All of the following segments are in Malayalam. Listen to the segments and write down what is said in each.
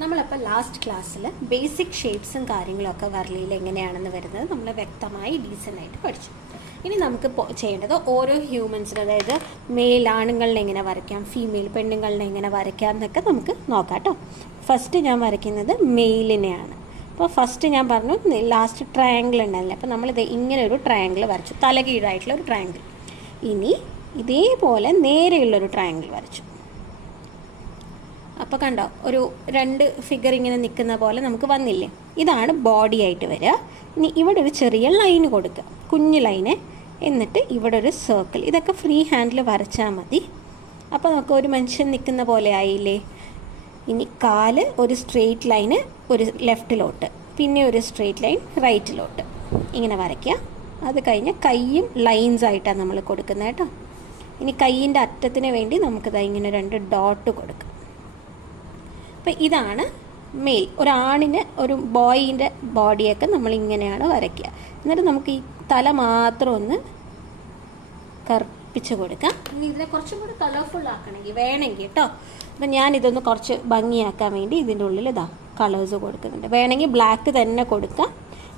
നമ്മളപ്പോൾ ലാസ്റ്റ് ക്ലാസ്സിൽ ബേസിക് ഷേപ്സും കാര്യങ്ങളൊക്കെ വരലിയിൽ എങ്ങനെയാണെന്ന് വരുന്നത് നമ്മൾ വ്യക്തമായി ഡീസൻ്റായിട്ട് പഠിച്ചു. ഇനി നമുക്ക് ചെയ്യേണ്ടത് ഓരോ ഹ്യൂമൻസിന്, അതായത് മെയിൽ ആണുങ്ങളിനെ എങ്ങനെ വരയ്ക്കാം, ഫീമെയിൽ പെണ്ണുങ്ങളിനെ എങ്ങനെ വരയ്ക്കാം എന്നൊക്കെ നമുക്ക് നോക്കാം കേട്ടോ. ഫസ്റ്റ് ഞാൻ വരയ്ക്കുന്നത് മെയിലിനെയാണ്. അപ്പോൾ ഫസ്റ്റ് ഞാൻ പറഞ്ഞു ലാസ്റ്റ് ട്രയാങ്കിൾ ഉണ്ടല്ലേ, അപ്പോൾ നമ്മളിത് ഇങ്ങനെ ഒരു ട്രയാങ്കിൾ വരച്ചു, തലകീഴായിട്ടുള്ള ഒരു ട്രയാങ്കിൾ. ഇനി ഇതേപോലെ നേരെയുള്ളൊരു ട്രയാങ്കിൾ വരച്ചു. അപ്പോൾ കണ്ടോ, ഒരു രണ്ട് ഫിഗർ ഇങ്ങനെ നിൽക്കുന്ന പോലെ നമുക്ക് വന്നില്ലേ. ഇതാണ് ബോഡി ആയിട്ട് വരിക. ഇനി ഇവിടെ ഒരു ചെറിയ ലൈന് കൊടുക്കുക, കുഞ്ഞു ലൈന്, എന്നിട്ട് ഇവിടെ ഒരു സർക്കിൾ. ഇതൊക്കെ ഫ്രീ ഹാൻഡിൽ വരച്ചാൽ മതി. അപ്പോൾ നമുക്ക് ഒരു മനുഷ്യൻ നിൽക്കുന്ന പോലെ ആയില്ലേ. ഇനി കാല് ഒരു സ്ട്രെയിറ്റ് ലൈന് ഒരു ലെഫ്റ്റിലോട്ട്, പിന്നെ ഒരു സ്ട്രെയിറ്റ് ലൈൻ റൈറ്റിലോട്ട്, ഇങ്ങനെ വരയ്ക്കുക. അത് കഴിഞ്ഞ് കൈയും ലൈൻസ് ആയിട്ടാണ് നമ്മൾ കൊടുക്കുന്നത് കേട്ടോ. ഇനി കൈയിൻ്റെ അറ്റത്തിന് വേണ്ടി നമുക്കിത് ഇങ്ങനെ രണ്ട് ഡോട്ട് കൊടുക്കാം. അപ്പോൾ ഇതാണ് മെയിൽ. ഒരാണിന്, ഒരു ബോയിൻ്റെ ബോഡിയൊക്കെ നമ്മളിങ്ങനെയാണ് വരയ്ക്കുക. എന്നിട്ട് നമുക്ക് ഈ തല മാത്രം ഒന്ന് കറുപ്പിച്ച് കൊടുക്കാം. ഇനി ഇതിനെ കുറച്ചും കൂടി കളർഫുൾ ആക്കണമെങ്കിൽ വേണമെങ്കിൽ കേട്ടോ. അപ്പം ഞാനിതൊന്ന് കുറച്ച് ഭംഗിയാക്കാൻ വേണ്ടി ഇതിൻ്റെ ഉള്ളിൽ കളേഴ്സ് കൊടുക്കുന്നുണ്ട്. വേണമെങ്കിൽ ബ്ലാക്ക് തന്നെ കൊടുക്കാം,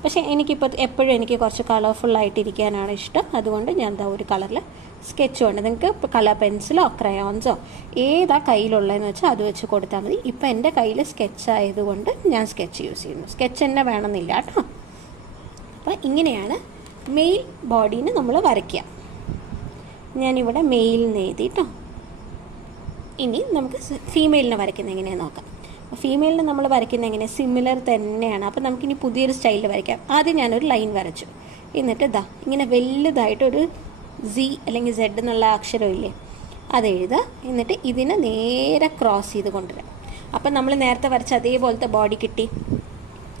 പക്ഷേ എനിക്കിപ്പോൾ എപ്പോഴും എനിക്ക് കുറച്ച് കളർഫുള്ളായിട്ടിരിക്കാനാണ് ഇഷ്ടം. അതുകൊണ്ട് ഞാൻ ഒരു കളറിൽ സ്കെച്ച് കൊണ്ട്, നിങ്ങൾക്ക് കളർ പെൻസിലോ ക്രയോൺസോ ഏതാ കയ്യിലുള്ളതെന്ന് വെച്ചാൽ അത് വെച്ച് കൊടുത്താൽ മതി. ഇപ്പം എൻ്റെ കയ്യിൽ സ്കെച്ച് ആയതുകൊണ്ട് ഞാൻ സ്കെച്ച് യൂസ് ചെയ്യുന്നു. സ്കെച്ച് തന്നെ വേണമെന്നില്ല കേട്ടോ. അപ്പം ഇങ്ങനെയാണ് മെയിൽ ബോഡീനെ നമ്മൾ വരയ്ക്കുക. ഞാനിവിടെ മെയിലിന് എഴുതി കേട്ടോ. ഇനി നമുക്ക് ഫീമെയിലിനെ വരയ്ക്കുന്നത് എങ്ങനെയാണെന്ന് നോക്കാം. ഫീമെയിലിന് നമ്മൾ വരയ്ക്കുന്നത് എങ്ങനെ, സിമിലർ തന്നെയാണ്. അപ്പോൾ നമുക്കിനി പുതിയൊരു സ്റ്റൈലിൽ വരയ്ക്കാം. ആദ്യം ഞാനൊരു ലൈൻ വരച്ചു, എന്നിട്ട് ഇങ്ങനെ വലുതായിട്ടൊരു Z അല്ലെങ്കിൽ Z എന്നുള്ള അക്ഷരമില്ലേ, അത് എഴുതുക. എന്നിട്ട് ഇതിനെ നേരെ ക്രോസ് ചെയ്ത് കൊണ്ടുവരാം. അപ്പം നമ്മൾ നേരത്തെ വരച്ച അതേപോലത്തെ ബോഡി കിട്ടി.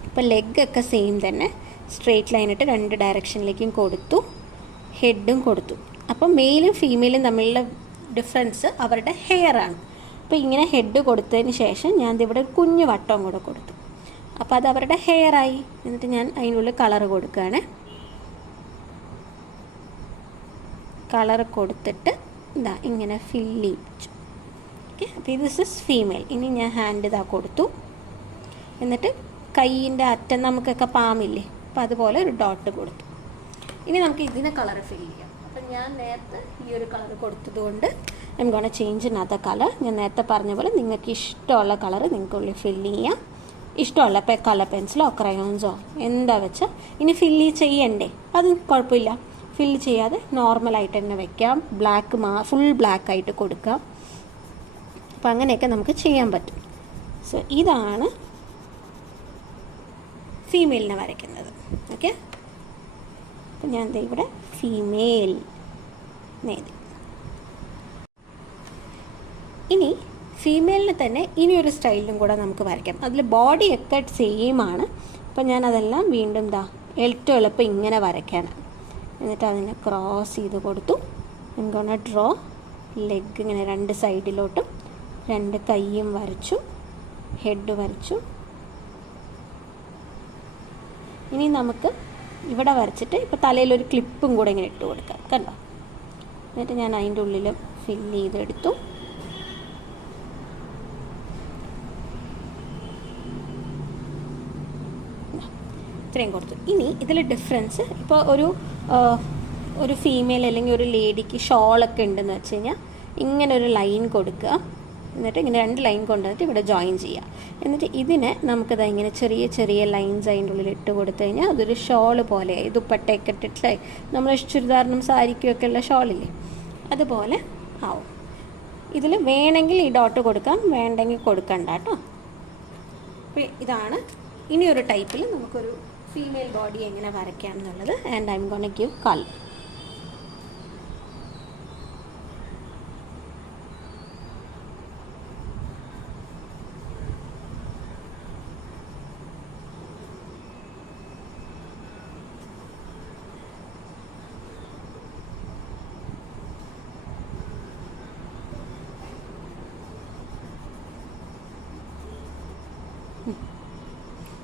അപ്പോൾ ലെഗൊക്കെ സെയിം തന്നെ, സ്ട്രെയിറ്റ് ലൈനിട്ട് രണ്ട് ഡയറക്ഷനിലേക്കും കൊടുത്തു, ഹെഡും കൊടുത്തു. അപ്പം മെയിലും ഫീമെയിലും തമ്മിലുള്ള ഡിഫറൻസ് അവരുടെ ഹെയർ ആണ്. അപ്പോൾ ഇങ്ങനെ ഹെഡ് കൊടുത്തതിന് ശേഷം ഞാൻ ഇവിടെ ഒരു കുഞ്ഞു വട്ടവും കൂടെ കൊടുത്തു. അപ്പോൾ അത് അവരുടെ ഹെയറായി. എന്നിട്ട് ഞാൻ അതിനുള്ളിൽ കളർ കൊടുക്കുകയാണ്. കളർ കൊടുത്തിട്ട് ഇങ്ങനെ ഫില്ല് ചെയ്യിപ്പിച്ചു. ഓക്കെ, അപ്പോൾ ദിസ് ഇസ് ഫീമെയിൽ. ഇനി ഞാൻ ഹാൻഡ് കൊടുത്തു. എന്നിട്ട് കൈയിൻ്റെ അറ്റം നമുക്കൊക്കെ പാമില്ലേ, അപ്പോൾ അതുപോലെ ഒരു ഡോട്ട് കൊടുത്തു. ഇനി നമുക്ക് ഇതിനെ കളർ ഫില്ല് ചെയ്യാം. അപ്പം ഞാൻ നേരത്തെ ഈ ഒരു കളർ കൊടുത്തതുകൊണ്ട് I'm gonna change another colour. ഞാൻ നേരത്തെ പറഞ്ഞ പോലെ നിങ്ങൾക്ക് ഇഷ്ടമുള്ള കളർ നിങ്ങൾക്കുള്ളിൽ ഫില്ല് ചെയ്യാം. ഇഷ്ടമുള്ള കളർ പെൻസിലോ ക്രയോൺസോ എന്താ വെച്ചാൽ. ഇനി ഫില്ല് ചെയ്യണ്ടേ, അത് കുഴപ്പമില്ല, ഫില്ല് ചെയ്യാതെ നോർമലായിട്ട് തന്നെ വയ്ക്കാം. ഫുൾ ബ്ലാക്ക് ആയിട്ട് കൊടുക്കാം. അപ്പം അങ്ങനെയൊക്കെ നമുക്ക് ചെയ്യാൻ പറ്റും. സോ ഇതാണ് ഫീമെയിലിനെ വരയ്ക്കുന്നത്. ഓക്കെ, അപ്പം ഞാൻ ഇവിടെ ഫീമെയിൽ എഴുതി. ഇനി ഫീമെയിലിന് തന്നെ ഇനിയൊരു സ്റ്റൈലിലും കൂടെ നമുക്ക് വരയ്ക്കാം. അതിൽ ബോഡിയൊക്കെ സെയിം ആണ്. അപ്പം ഞാനതെല്ലാം വീണ്ടും ഏറ്റവും എളുപ്പം ഇങ്ങനെ വരയ്ക്കാനാണ്. എന്നിട്ട് അതിനെ ക്രോസ് ചെയ്ത് കൊടുത്തു. നമുക്ക് ഡ്രോ ലെഗ് ഇങ്ങനെ രണ്ട് സൈഡിലോട്ടും, രണ്ട് കൈയും വരച്ചു, ഹെഡ് വരച്ചു. ഇനി നമുക്ക് ഇവിടെ വരച്ചിട്ട് ഇപ്പോൾ തലയിലൊരു ക്ലിപ്പും കൂടെ ഇങ്ങനെ ഇട്ട് കൊടുക്കാം. കണ്ടോ? എന്നിട്ട് ഞാൻ അതിൻ്റെ ഉള്ളിൽ ഫില്ല് ചെയ്തെടുത്തു. ഇത്രയും കൊടുത്തു. ഇനി ഇതിൽ ഡിഫറൻസ്, ഇപ്പോൾ ഒരു ഫീമെയിൽ അല്ലെങ്കിൽ ഒരു ലേഡിക്ക് ഷോളൊക്കെ ഉണ്ടെന്ന് വെച്ച് കഴിഞ്ഞാൽ ഇങ്ങനെ ഒരു ലൈൻ കൊടുക്കുക. എന്നിട്ട് ഇങ്ങനെ രണ്ട് ലൈൻ കൊണ്ടുവന്നിട്ട് ഇവിടെ ജോയിൻ ചെയ്യുക. എന്നിട്ട് ഇതിനെ നമുക്കിത് ഇങ്ങനെ ചെറിയ ചെറിയ ലൈൻസ് അതിൻ്റെ ഉള്ളിൽ ഇട്ട് കൊടുത്തു കഴിഞ്ഞാൽ അതൊരു ഷോള് പോലെയായി. ദുപ്പട്ടയൊക്കെ ഇട്ടിട്ട് നമ്മൾ ചുരിദാറിനും സാരിക്കും ഒക്കെ ഉള്ള ഷോളില്ലേ, അതുപോലെ ആവും. ഇതിൽ വേണമെങ്കിൽ ഈ ഡോട്ട് കൊടുക്കാം, വേണ്ടെങ്കിൽ കൊടുക്കണ്ട കേട്ടോ. അപ്പോൾ ഇതാണ് ഇനിയൊരു ടൈപ്പിൽ നമുക്കൊരു ഫീമെയിൽ ബോഡി എങ്ങനെ വരയ്ക്കാം എന്നുള്ളത്. And I M gonna give colour.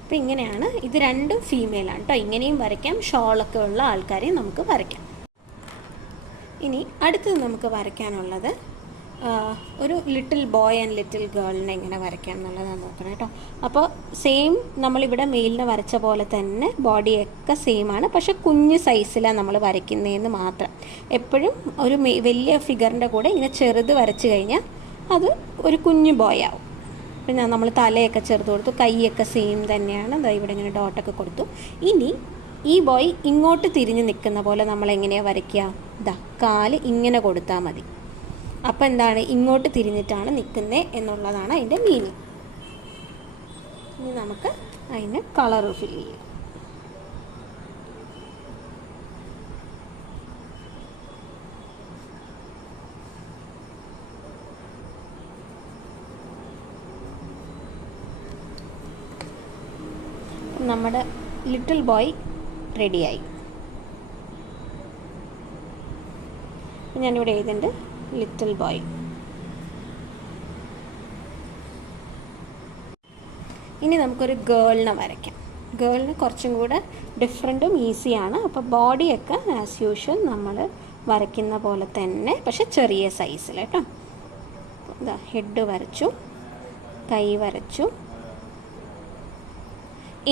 അപ്പോൾ ഇങ്ങനെയാണ്. ഇത് രണ്ടും ഫീമെയിലാണ് കേട്ടോ. ഇങ്ങനെയും വരയ്ക്കാം, ഷോളൊക്കെ ഉള്ള ആൾക്കാരെയും നമുക്ക് വരയ്ക്കാം. ഇനി അടുത്തത് നമുക്ക് വരയ്ക്കാനുള്ളത് ഒരു ലിറ്റിൽ ബോയ് ആൻഡ് ലിറ്റിൽ ഗേളിനെ എങ്ങനെ വരയ്ക്കാം എന്നുള്ളതാണ് നോക്കണം കേട്ടോ. അപ്പോൾ സെയിം നമ്മളിവിടെ മെയിലിനെ വരച്ച പോലെ തന്നെ ബോഡിയൊക്കെ സെയിം ആണ്, പക്ഷെ കുഞ്ഞ് സൈസിലാണ് നമ്മൾ വരയ്ക്കുന്നതെന്ന് മാത്രം. എപ്പോഴും ഒരു വലിയ ഫിഗറിൻ്റെ കൂടെ ഇങ്ങനെ ചെറുത് വരച്ച് കഴിഞ്ഞാൽ അത് ഒരു കുഞ്ഞു ബോയ് ആവും. പിന്നെ നമ്മൾ തലയൊക്കെ ചെറുത് കൊടുത്തു, കൈയൊക്കെ സെയിം തന്നെയാണ്, അതാ ഇവിടെ ഇങ്ങനെ ഡോട്ടൊക്കെ കൊടുത്തു. ഇനി ഈ ബോയ് ഇങ്ങോട്ട് തിരിഞ്ഞ് നിൽക്കുന്ന പോലെ നമ്മൾ എങ്ങനെയാണ് വരയ്ക്കുക? ഇതാ കാല് ഇങ്ങനെ കൊടുത്താൽ മതി. അപ്പം എന്താണ്, ഇങ്ങോട്ട് തിരിഞ്ഞിട്ടാണ് നിൽക്കുന്നത് എന്നുള്ളതാണ് അതിൻ്റെ മീനിങ്. ഇനി നമുക്ക് അതിന് കളർ ഫില്ല് ചെയ്യാം. നമ്മുടെ ലിറ്റിൽ ബോയ് റെഡിയായി. ഞാനിവിടെ എഴുതുന്നുണ്ട് ലിറ്റിൽ ബോയ്. ഇനി നമുക്കൊരു ഗേളിനെ വരയ്ക്കാം. ഗേളിന് കുറച്ചും കൂടെ ഡിഫറെൻറ്റും ഈസിയാണ്. അപ്പോൾ ബോഡിയൊക്കെ ആസ് യൂഷ്വൽ നമ്മൾ വരയ്ക്കുന്ന പോലെ തന്നെ, പക്ഷെ ചെറിയ സൈസിൽ കേട്ടോ. ഇതാ ഹെഡ് വരച്ചു, കൈ വരച്ചു.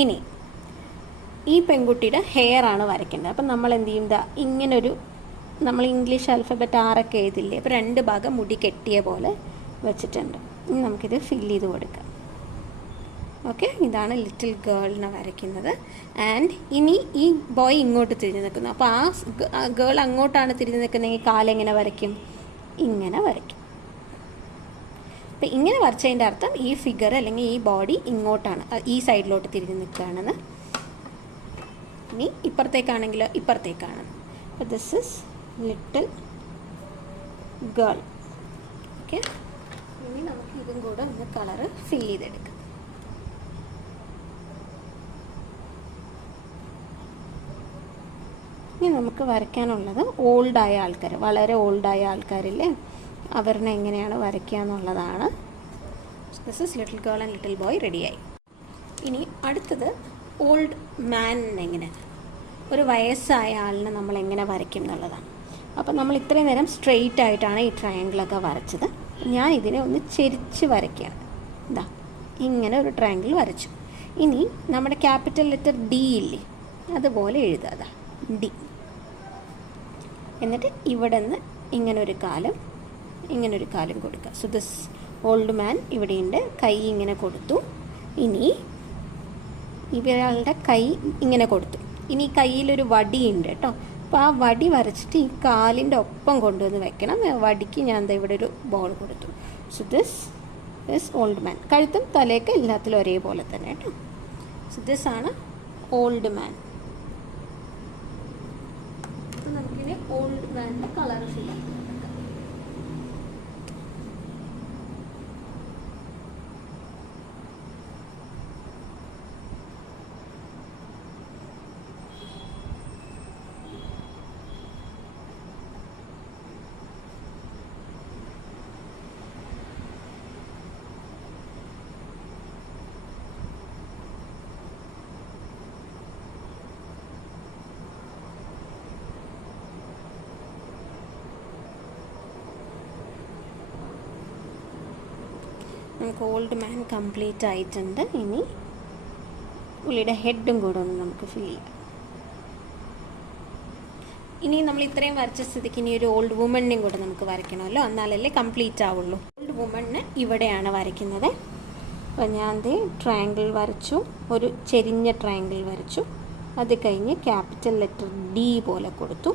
ഇനി ഈ പെൺകുട്ടിയുടെ ഹെയർ ആണ് വരയ്ക്കേണ്ടത്. അപ്പം നമ്മൾ എന്ത് ചെയ്യും, ഇതാ ഇങ്ങനൊരു, നമ്മൾ ഇംഗ്ലീഷ് ആൽഫബറ്റ് ആറൊക്കെ എഴുതില്ലേ, അപ്പോൾ 2 ഭാഗം മുടി കെട്ടിയ പോലെ വെച്ചിട്ടുണ്ട്. ഇനി നമുക്കിത് ഫില്ല് ചെയ്ത് കൊടുക്കാം. ഓക്കെ, ഇതാണ് ലിറ്റിൽ ഗേളിനെ വരയ്ക്കുന്നത്. ആൻഡ് ഇനി ഈ ബോയ് ഇങ്ങോട്ട് തിരിഞ്ഞ് നിൽക്കുന്നു. അപ്പോൾ ആ ഗേൾ അങ്ങോട്ടാണ് തിരിഞ്ഞ് നിൽക്കുന്നതെങ്കിൽ കാലെങ്ങനെ വരയ്ക്കും? ഇങ്ങനെ വരയ്ക്കും. അപ്പോൾ ഇങ്ങനെ വരച്ചതിൻ്റെ അർത്ഥം ഈ ഫിഗർ അല്ലെങ്കിൽ ഈ ബോഡി ഇങ്ങോട്ടാണ്, ഈ സൈഡിലോട്ട് തിരിഞ്ഞ് നിൽക്കുകയാണെന്ന്. ഇനി ഇപ്പുറത്തേക്കാണെങ്കിലോ ഇപ്പുറത്തേക്കാണ്. അപ്പോൾ this is little girl. Okay, ഇനി നമുക്ക് ഇതും കൂടെ ഒന്ന് കളറ് ഫില്ല് ചെയ്തെടുക്കാം. ഇനി നമുക്ക് വരയ്ക്കാനുള്ളത് ഓൾഡായ ആൾക്കാർ, വളരെ ഓൾഡായ ആൾക്കാരില്ലേ, അവരിനെ എങ്ങനെയാണ് വരയ്ക്കുക എന്നുള്ളതാണ്. This is little girl and little boy റെഡിയായി. ഇനി അടുത്തത് ഓൾഡ് മാൻ, എങ്ങനെ ഒരു വയസ്സായ ആളിനെ നമ്മൾ എങ്ങനെ വരയ്ക്കും എന്നുള്ളതാണ്. അപ്പോൾ നമ്മൾ ഇത്രയും നേരം സ്ട്രെയിറ്റ് ആയിട്ടാണ് ഈ ട്രയാങ്കിളൊക്കെ വരച്ചത്. ഞാൻ ഇതിനെ ഒന്ന് ചെരിച്ച് വരയ്ക്കുകയാണ്. ഇതാ ഇങ്ങനെ ഒരു ട്രയാങ്കിൾ വരച്ചു. ഇനി നമ്മുടെ ക്യാപിറ്റൽ ലെറ്റർ ഡി ഇല്ലേ, അതുപോലെ എഴുതുക. അതാ ഡി. എന്നിട്ട് ഇവിടെ നിന്ന് ഇങ്ങനൊരു കാലും കൊടുക്കുക. സോ ദിസ് ഓൾഡ് മാൻ ഇവിടെയുണ്ട്, കൈ ഇങ്ങനെ കൊടുത്തു. ഇനി ഇവയാളുടെ കൈ ഇങ്ങനെ കൊടുത്തു. ഇനി കയ്യിലൊരു വടിയുണ്ട് കേട്ടോ. അപ്പോൾ ആ വടി വരച്ചിട്ട് ഈ കാലിൻ്റെ ഒപ്പം കൊണ്ടുവന്ന് വെക്കണം. വടിക്ക് ഞാൻ എന്താ ഇവിടെ ഒരു ബോൾ കൊടുത്തു. So this is old man. കഴുത്തും തലയൊക്കെ എല്ലാത്തിലും ഒരേപോലെ തന്നെ കേട്ടോ. സോ ദിസ് ആണ് ഓൾഡ് മാൻ. നമുക്കിനി ഓൾഡ് മാനിൻ്റെ കളർ ഫില്ല് ചെയ്യാം. നമുക്ക് ഓൾഡ് മാൻ കംപ്ലീറ്റ് ആയിട്ടുണ്ട്. ഇനി പുള്ളിയുടെ ഹെഡും കൂടെ ഒന്ന് നമുക്ക് ഫില്ല് ചെയ്യാം. ഇനി നമ്മൾ ഇത്രയും വരച്ച സ്ഥിതിക്ക് ഇനി ഒരു ഓൾഡ് വുമണിനെയും കൂടെ നമുക്ക് വരയ്ക്കണമല്ലോ, എന്നാലല്ലേ കംപ്ലീറ്റ് ആവുള്ളൂ. ഓൾഡ് വുമണിന് ഇവിടെയാണ് വരയ്ക്കുന്നത്. അപ്പോൾ ഞാൻ ട്രയാങ്കിൾ വരച്ചു, ഒരു ചെരിഞ്ഞ ട്രയാങ്കിൾ വരച്ചു. അത് കഴിഞ്ഞ് ക്യാപിറ്റൽ ലെറ്റർ ഡി പോലെ കൊടുത്തു.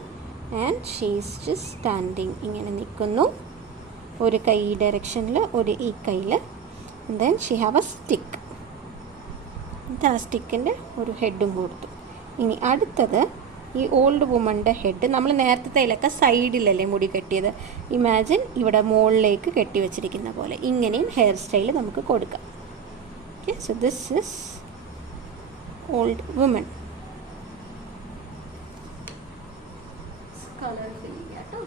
And she is just standing, ഇങ്ങനെ നിൽക്കുന്നു, ഒരു കൈ ഡയറക്ഷനിൽ, ഒരു ഈ കയ്യിൽ. Then she have A stick. ആ സ്റ്റിക്കിൻ്റെ ഒരു ഹെഡും കൊടുത്തു. ഇനി അടുത്തത് ഈ ഓൾഡ് വുമണിൻ്റെ ഹെഡ് നമ്മൾ നേരത്തേലൊക്കെ സൈഡിലല്ലേ മുടി കെട്ടിയത്, ഇമാജിൻ ഇവിടെ മുകളിലേക്ക് കെട്ടി വെച്ചിരിക്കുന്ന പോലെ ഇങ്ങനെയും ഹെയർ സ്റ്റൈൽ നമുക്ക് കൊടുക്കാം. Okay, so this is old woman. Colour fill ചെയ്യാം കേട്ടോ.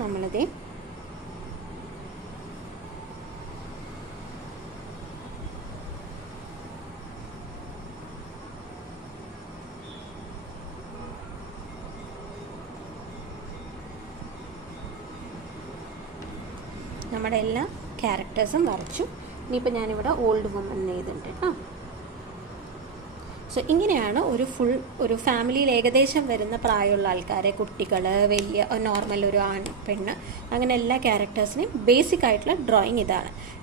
നമ്മളത് നമ്മുടെ എല്ലാ ക്യാരക്ടേഴ്സും വരച്ചു. ഇനിയിപ്പോൾ ഞാനിവിടെ ഓൾഡ് വുമൺ എഴുതുന്നുണ്ട് കേട്ടോ. സോ ഇങ്ങനെയാണ് ഒരു ഫാമിലിയിൽ ഏകദേശം വരുന്ന പ്രായമുള്ള ആൾക്കാരെ, കുട്ടികൾ, വലിയ നോർമൽ ഒരു ആൺ, പെണ്ണ്, അങ്ങനെ എല്ലാ ക്യാരക്ടേഴ്സിനെയും ബേസിക് ആയിട്ടുള്ള ഡ്രോയിങ്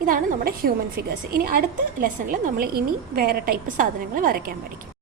ഇതാണ് നമ്മുടെ ഹ്യൂമൻ ഫിഗേഴ്സ്. ഇനി അടുത്ത ലെസണിൽ നമ്മൾ ഇനി വേറെ ടൈപ്പ് സാധനങ്ങൾ വരയ്ക്കാൻ പഠിക്കും.